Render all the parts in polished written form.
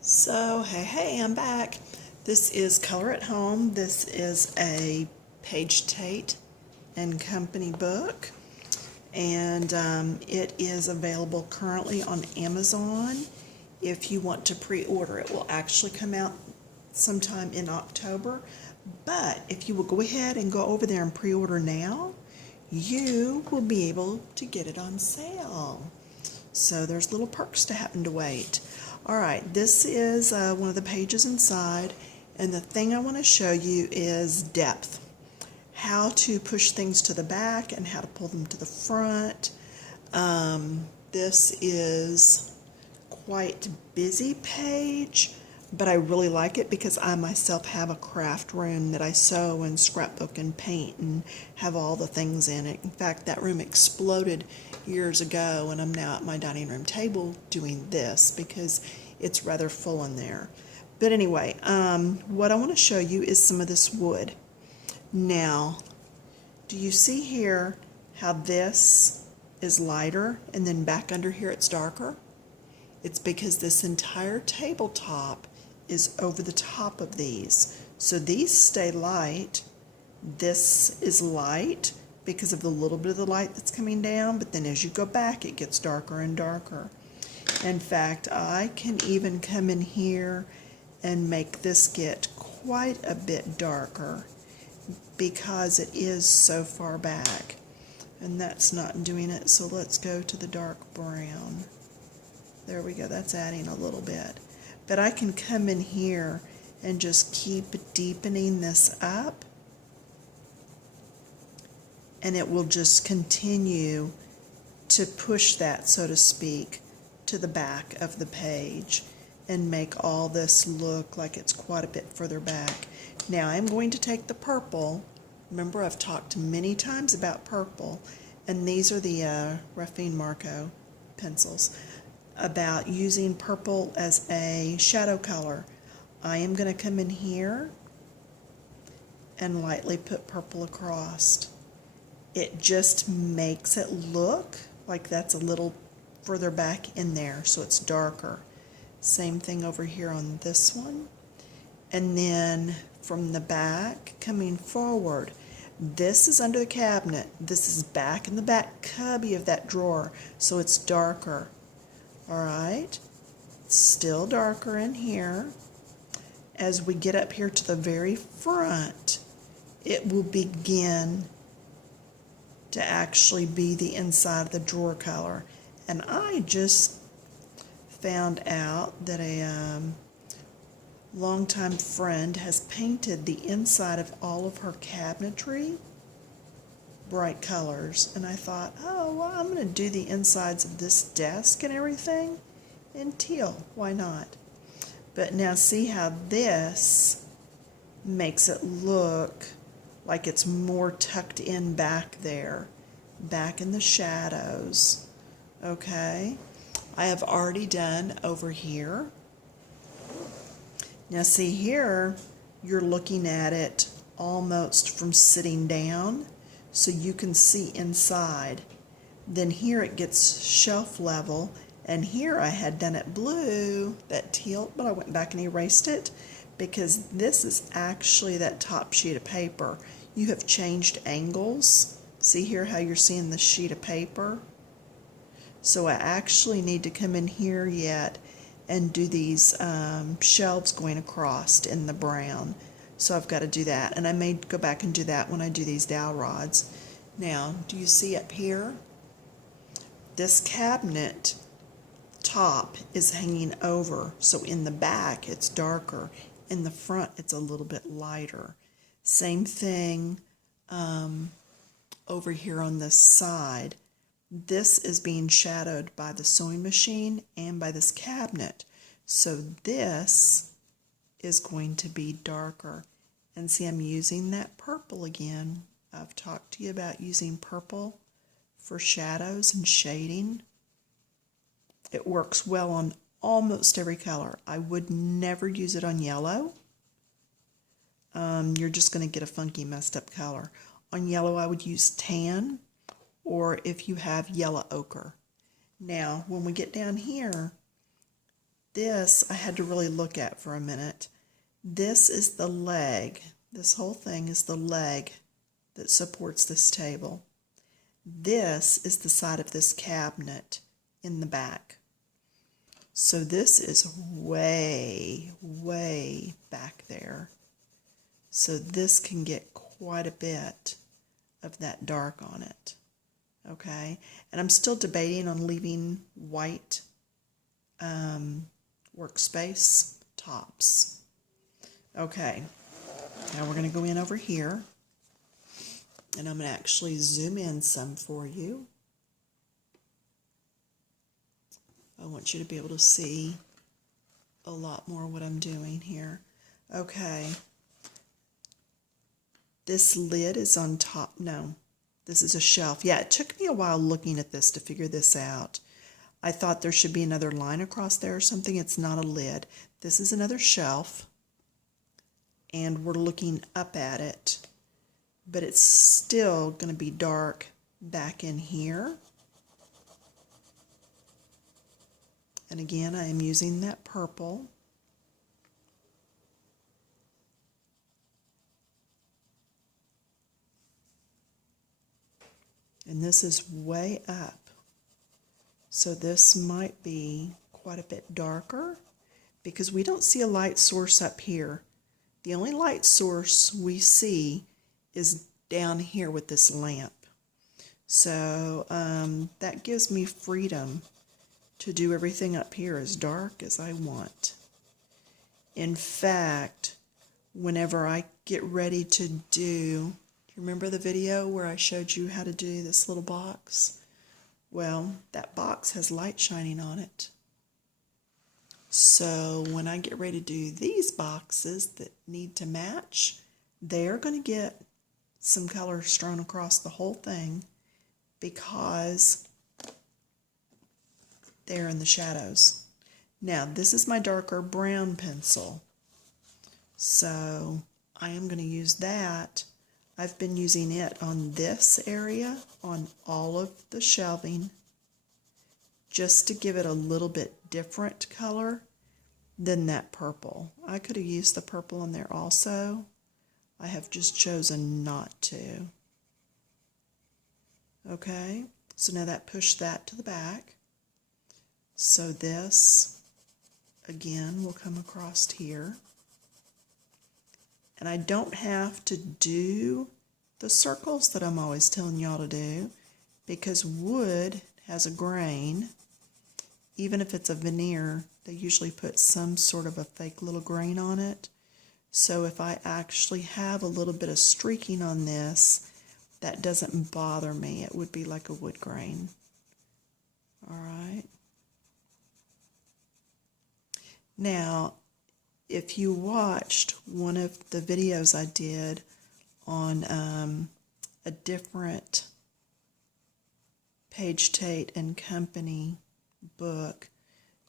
So, hey, I'm back. This is Color at Home. This is a Page Tate and Company book, and it is available currently on Amazon. If you want to pre-order, it will actually come out sometime in October. But if you will go ahead and go over there and pre-order now, you will be able to get it on sale. So there's little perks to having to wait. All right, this is one of the pages inside, and the thing I want to show you is depth. How to push things to the back and how to pull them to the front. This is quite busy page, but I really like it because I myself have a craft room that I sew and scrapbook and paint and have all the things in it. In fact, that room exploded years ago, and I'm now at my dining room table doing this because it's rather full in there. But anyway, what I want to show you is some of this wood. Now, do you see here how this is lighter and then back under here it's darker? It's because this entire tabletop is over the top of these. So these stay light. This is light because of the little bit of the light that's coming down, but then as you go back it gets darker and darker. In fact, I can even come in here and make this get quite a bit darker because it is so far back. And that's not doing it, so let's go to the dark brown. There we go, that's adding a little bit. But I can come in here and just keep deepening this up, and it will just continue to push that, so to speak, to the back of the page and make all this look like it's quite a bit further back. Now I'm going to take the purple. Remember, I've talked many times about purple, and these are the Ruffine Marco pencils, about using purple as a shadow color. I am going to come in here and lightly put purple across. It just makes it look like that's a little further back in there, so it's darker. Same thing over here on this one. And then from the back coming forward, this is under the cabinet. This is back in the back cubby of that drawer, so it's darker. All right, still darker in here. As we get up here to the very front, it will begin to actually be the inside of the drawer color. And I just found out that a longtime friend has painted the inside of all of her cabinetry bright colors, and I thought, oh, well, I'm going to do the insides of this desk and everything in teal. Why not? But now see how this makes it look like it's more tucked in back there, back in the shadows. Okay, I have already done over here. Now see here, you're looking at it almost from sitting down, so you can see inside. Then here it gets shelf level, and here I had done it blue, that teal, but I went back and erased it because this is actually that top sheet of paper. You have changed angles. See here how you're seeing the sheet of paper? So I actually need to come in here yet and do these shelves going across in the brown. So I've got to do that, and I may go back and do that when I do these dowel rods. Now, do you see up here? This cabinet top is hanging over, so in the back it's darker. In the front it's a little bit lighter. Same thing over here on this side. This is being shadowed by the sewing machine and by this cabinet. So this is going to be darker. And see, I'm using that purple again. I've talked to you about using purple for shadows and shading. It works well on almost every color. I would never use it on yellow. You're just going to get a funky, messed up color. On yellow, I would use tan, or if you have yellow ochre. Now, when we get down here, This I had to really look at for a minute. This is the leg. This whole thing is the leg that supports this table. This is the side of this cabinet in the back. So this is way, way back there. So this can get quite a bit of that dark on it. Okay, and I'm still debating on leaving white workspace tops. Okay, now we're going to go in over here, and I'm going to actually zoom in some for you. I want you to be able to see a lot more what I'm doing here. Okay, this lid is on top. No, this is a shelf. Yeah, it took me a while looking at this to figure this out. I thought there should be another line across there or something. It's not a lid. This is another shelf, and we're looking up at it, but it's still going to be dark back in here. And again, I am using that purple. And this is way up. So this might be quite a bit darker because we don't see a light source up here. The only light source we see is down here with this lamp. So that gives me freedom to do everything up here as dark as I want. In fact, whenever I get ready to do, you remember the video where I showed you how to do this little box? Well, that box has light shining on it. So when I get ready to do these boxes that need to match, they're going to get some color strewn across the whole thing because they're in the shadows. Now, this is my darker brown pencil. So I am going to use that. I've been using it on this area, on all of the shelving, just to give it a little bit different color than that purple. I could have used the purple in there also. I have just chosen not to. Okay, so now that pushed that to the back. So this, again, will come across here. And I don't have to do the circles that I'm always telling y'all to do because wood has a grain. Even if it's a veneer, they usually put some sort of a fake little grain on it. So if I actually have a little bit of streaking on this, that doesn't bother me. It would be like a wood grain. All right. Now, if you watched one of the videos I did on a different Page Tate and Company book,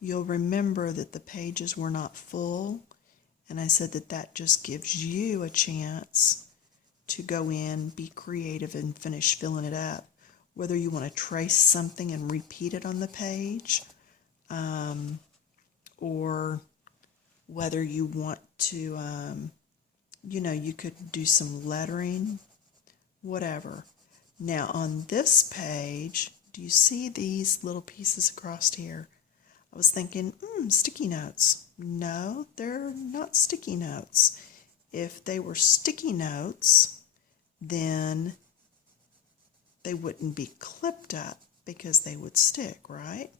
you'll remember that the pages were not full, and I said that that just gives you a chance to go in, be creative, and finish filling it up. Whether you want to trace something and repeat it on the page, or whether you want to, you could do some lettering, whatever. Now on this page, do you see these little pieces across here? I was thinking, sticky notes. No, they're not sticky notes. If they were sticky notes, then they wouldn't be clipped up because they would stick, right?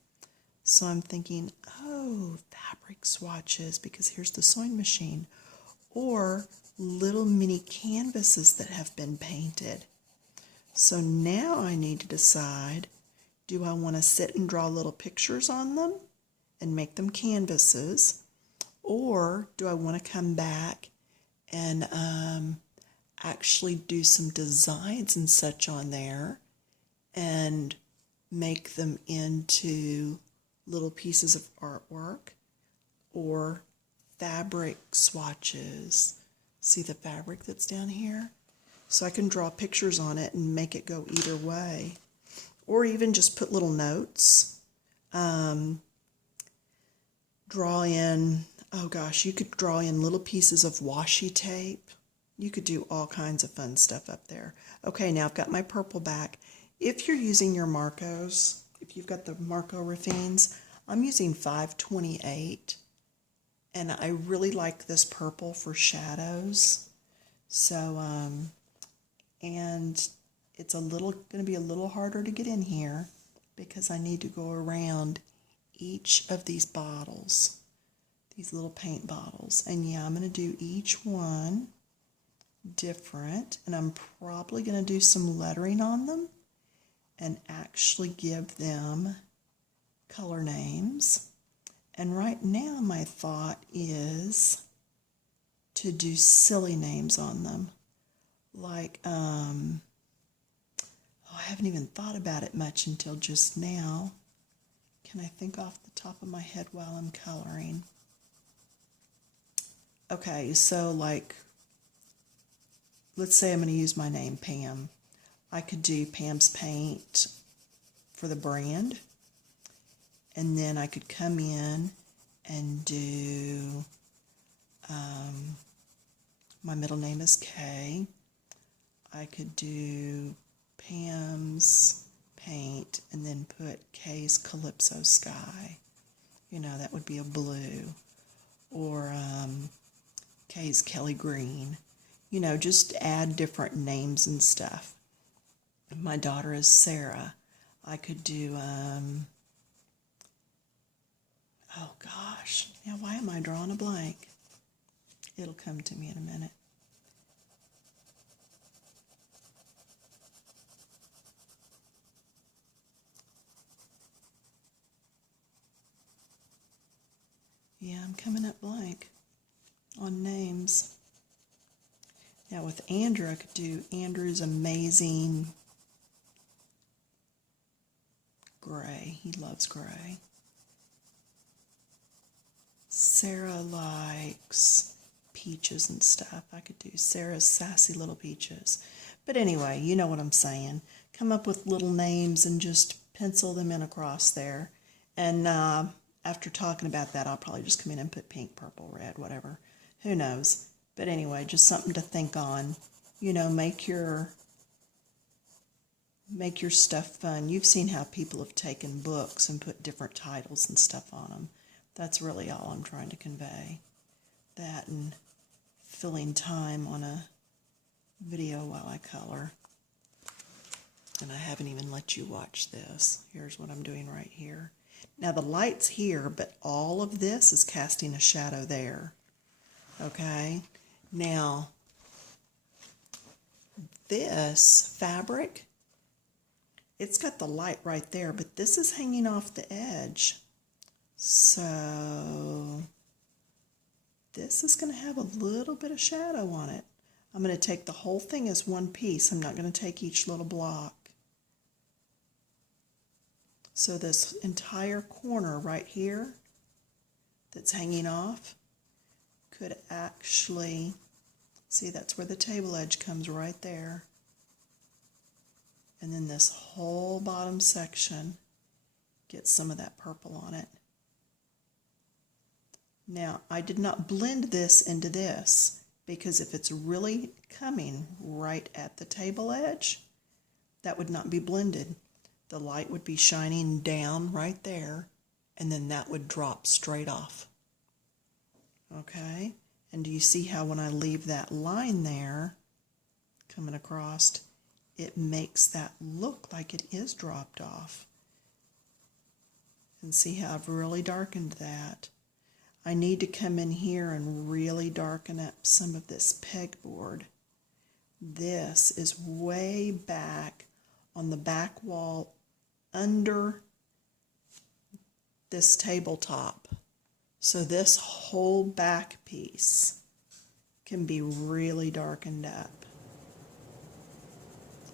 So I'm thinking, oh, fabric swatches, because here's the sewing machine. Or little mini canvases that have been painted. So now I need to decide, do I want to sit and draw little pictures on them and make them canvases? Or do I want to come back and actually do some designs and such on there and make them into little pieces of artwork or fabric swatches? See the fabric that's down here? So I can draw pictures on it and make it go either way. Or even just put little notes. draw in, oh gosh, you could draw in little pieces of washi tape. You could do all kinds of fun stuff up there. Okay, now I've got my purple back. If you're using your Marcos, if you've got the Marco Raffines, I'm using 528, and I really like this purple for shadows. So, and it's going to be a little harder to get in here because I need to go around each of these bottles, these little paint bottles. And yeah, I'm going to do each one different, and I'm probably going to do some lettering on them and actually give them color names. And right now my thought is to do silly names on them, like I haven't even thought about it much until just now. Can I think off the top of my head while I'm coloring? Okay, so like, let's say I'm going to use my name, Pam. I could do Pam's Paint for the brand, and then I could come in and do, my middle name is Kay. I could do Pam's Paint and then put Kay's Calypso Sky. You know, that would be a blue. Or Kay's Kelly Green. You know, just add different names and stuff. My daughter is Sarah. I could do, oh gosh, now why am I drawing a blank? It'll come to me in a minute. Yeah, I'm coming up blank on names. Now with Andrew, I could do Andrew's Amazing Gray. He loves gray. Sarah likes peaches and stuff. I could do Sarah's Sassy Little Peaches. But anyway, you know what I'm saying. Come up with little names and just pencil them in across there. And after talking about that, I'll probably just come in and put pink, purple, red, whatever. Who knows? But anyway, just something to think on. You know, make your stuff fun. You've seen how people have taken books and put different titles and stuff on them. That's really all I'm trying to convey. That and filling time on a video while I color. And I haven't even let you watch this. Here's what I'm doing right here. Now the light's here, but all of this is casting a shadow there. Okay? Now, this fabric, it's got the light right there, but this is hanging off the edge. So this is going to have a little bit of shadow on it. I'm going to take the whole thing as one piece. I'm not going to take each little block. So this entire corner right here that's hanging off could actually, see, that's where the table edge comes right there. And then this whole bottom section gets some of that purple on it. Now, I did not blend this into this because if it's really coming right at the table edge, that would not be blended. The light would be shining down right there, and then that would drop straight off. Okay? And do you see how when I leave that line there coming across, it makes that look like it is dropped off? And see how I've really darkened that? I need to come in here and really darken up some of this pegboard. This is way back on the back wall under this tabletop. So this whole back piece can be really darkened up.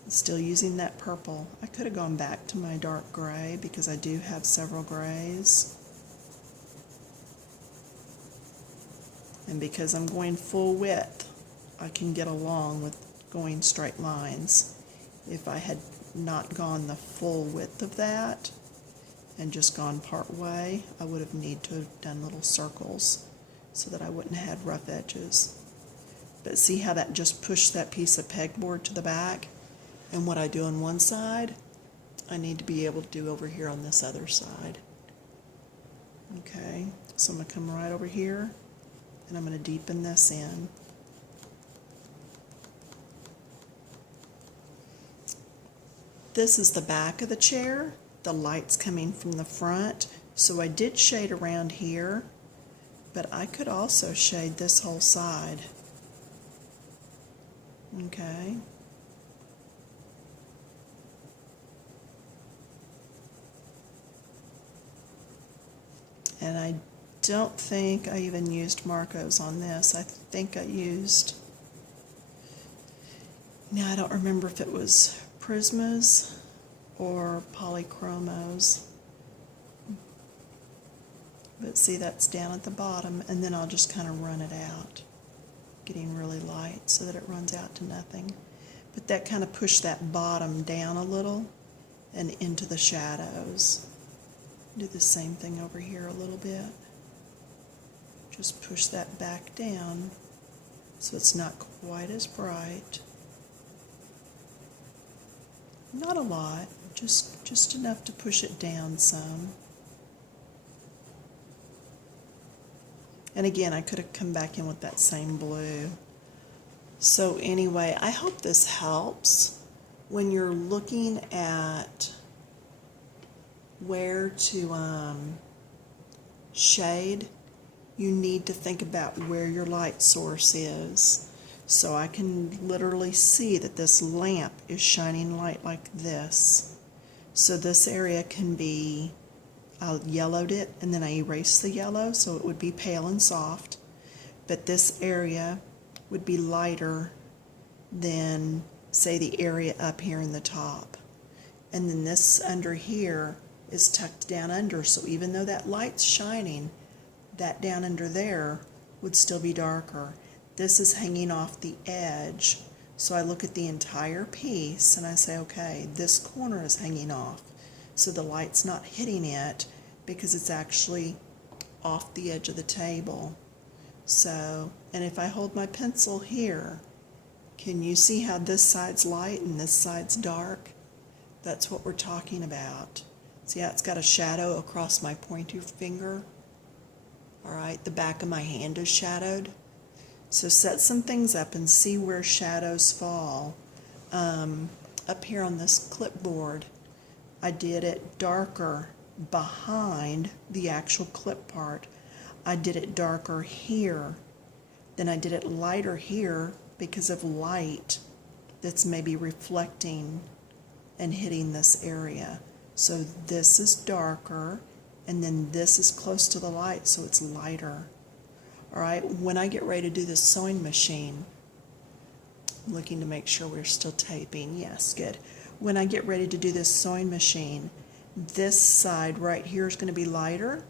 Still using that purple. I could have gone back to my dark gray because I do have several grays. And because I'm going full width, I can get along with going straight lines. If I had not gone the full width of that, and just gone part way, I would have need to have done little circles so that I wouldn't have had rough edges. But see how that just pushed that piece of pegboard to the back? And what I do on one side, I need to be able to do over here on this other side. Okay, so I'm going to come right over here, and I'm going to deepen this in. This is the back of the chair. The light's coming from the front, so I did shade around here, but I could also shade this whole side. Okay. And I don't think I even used Marcos on this. I think I used, now I don't remember if it was Prismas or Polychromos. But see, that's down at the bottom, and then I'll just kind of run it out, getting really light so that it runs out to nothing. But that kind of pushed that bottom down a little and into the shadows. Do the same thing over here a little bit. Just push that back down so it's not quite as bright. Not a lot, just enough to push it down some. And again, I could have come back in with that same blue. So anyway, I hope this helps when you're looking at where to shade. You need to think about where your light source is. So I can literally see that this lamp is shining light like this. So this area can be, I yellowed it and then I erased the yellow so it would be pale and soft. But this area would be lighter than, say, the area up here in the top. And then this under here is tucked down under, so even though that light's shining, that down under there would still be darker. This is hanging off the edge, so I look at the entire piece and I say, okay, this corner is hanging off, so the light's not hitting it because it's actually off the edge of the table. So, and if I hold my pencil here, can you see how this side's light and this side's dark? That's what we're talking about. See how it's got a shadow across my pointer finger? All right, the back of my hand is shadowed. So set some things up and see where shadows fall. Up here on this clipboard, I did it darker behind the actual clip part. I did it darker here. Then I did it lighter here because of light that's maybe reflecting and hitting this area. So this is darker, and then this is close to the light, so it's lighter. All right, when I get ready to do this sewing machine, I'm looking to make sure we're still taping. Yes, good. When I get ready to do this sewing machine, this side right here is going to be lighter.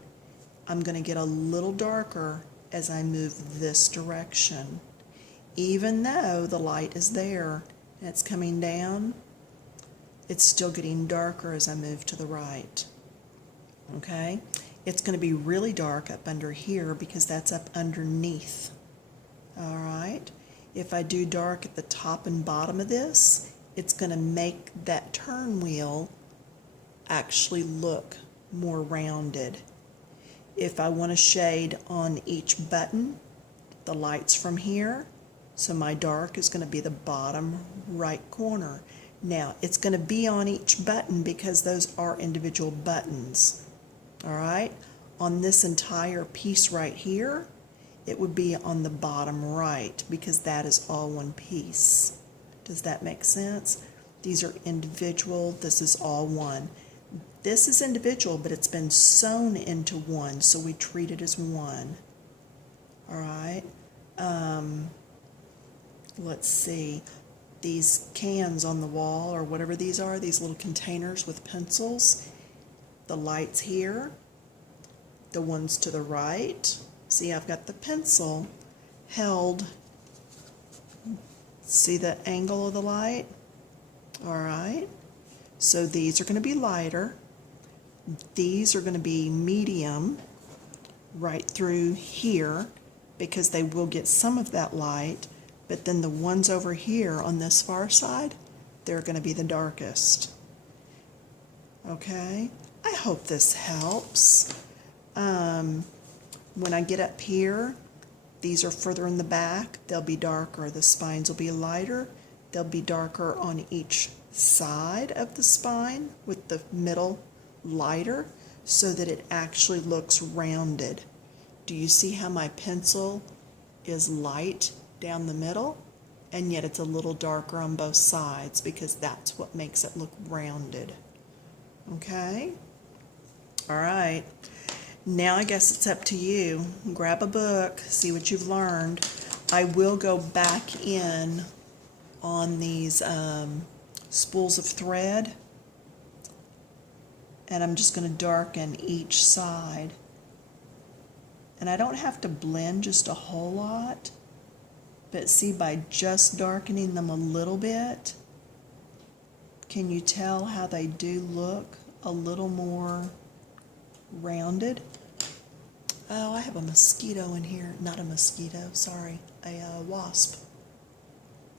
I'm going to get a little darker as I move this direction. Even though the light is there and it's coming down, it's still getting darker as I move to the right. Okay? It's going to be really dark up under here because that's up underneath. All right? If I do dark at the top and bottom of this, it's going to make that turn wheel actually look more rounded. If I want to shade on each button, the light's from here, so my dark is going to be the bottom right corner. Now, it's going to be on each button because those are individual buttons. All right? On this entire piece right here, it would be on the bottom right because that is all one piece. Does that make sense? These are individual. This is all one. This is individual, but it's been sewn into one, so we treat it as one. All right? Let's see. These cans on the wall, or whatever these are, these little containers with pencils, the light's here, the ones to the right. See, I've got the pencil held. See the angle of the light? All right. So these are going to be lighter. These are going to be medium right through here because they will get some of that light, but then the ones over here on this far side, they're going to be the darkest. Okay, I hope this helps. When I get up here, these are further in the back, they'll be darker. The spines will be lighter. They'll be darker on each side of the spine with the middle lighter so that it actually looks rounded. Do you see how my pencil is light down the middle and yet it's a little darker on both sides because that's what makes it look rounded? Okay? All right. Now I guess it's up to you. Grab a book, see what you've learned. I will go back in on these spools of thread, and I'm just going to darken each side. And I don't have to blend just a whole lot, but see, by just darkening them a little bit, can you tell how they do look a little more rounded? Oh, I have a mosquito in here. Not a mosquito, sorry. A wasp.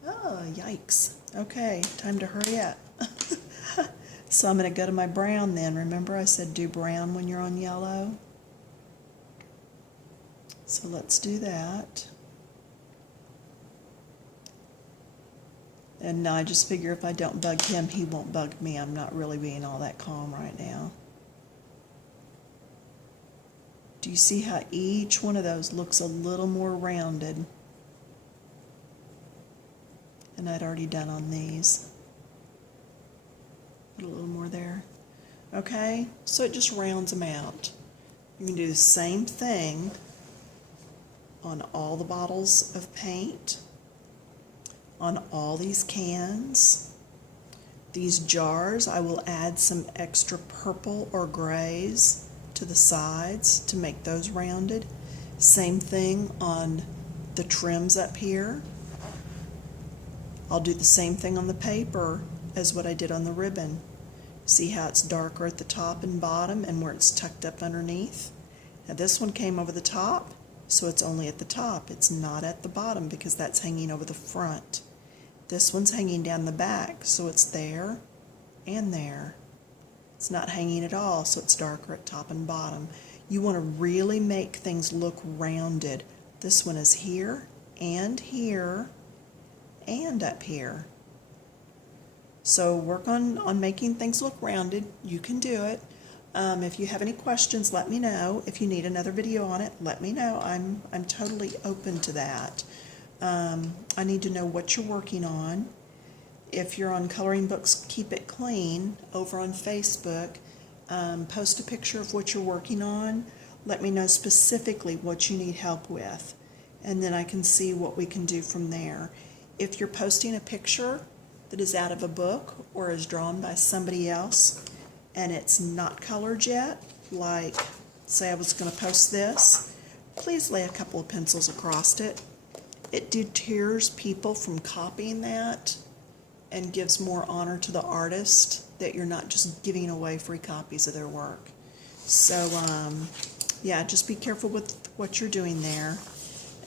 Oh, yikes. Okay, time to hurry up. So I'm going to go to my brown then. Remember I said do brown when you're on yellow? So let's do that. And I just figure if I don't bug him, he won't bug me. I'm not really being all that calm right now. Do you see how each one of those looks a little more rounded? And I'd already done on these. Put a little more there. Okay, so it just rounds them out. You can do the same thing on all the bottles of paint, on all these cans. These jars, I will add some extra purple or grays to the sides to make those rounded. Same thing on the trims up here. I'll do the same thing on the paper as what I did on the ribbon. See how it's darker at the top and bottom and where it's tucked up underneath? Now this one came over the top, so it's only at the top. It's not at the bottom because that's hanging over the front. This one's hanging down the back, so it's there and there. It's not hanging at all, so it's darker at top and bottom. You want to really make things look rounded. This one is here and up here. So work on making things look rounded. You can do it. If you have any questions, let me know. If you need another video on it, let me know. I'm totally open to that. I need to know what you're working on. If you're on Coloring Books Keep It Clean over on Facebook, post a picture of what you're working on. Let me know specifically what you need help with, and then I can see what we can do from there. If you're posting a picture that is out of a book or is drawn by somebody else and it's not colored yet, like say I was going to post this, please lay a couple of pencils across it. It deters people from copying that and gives more honor to the artist that you're not just giving away free copies of their work. So yeah, just be careful with what you're doing there,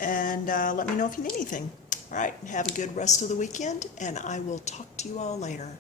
and let me know if you need anything. All right, have a good rest of the weekend, and I will talk to you all later.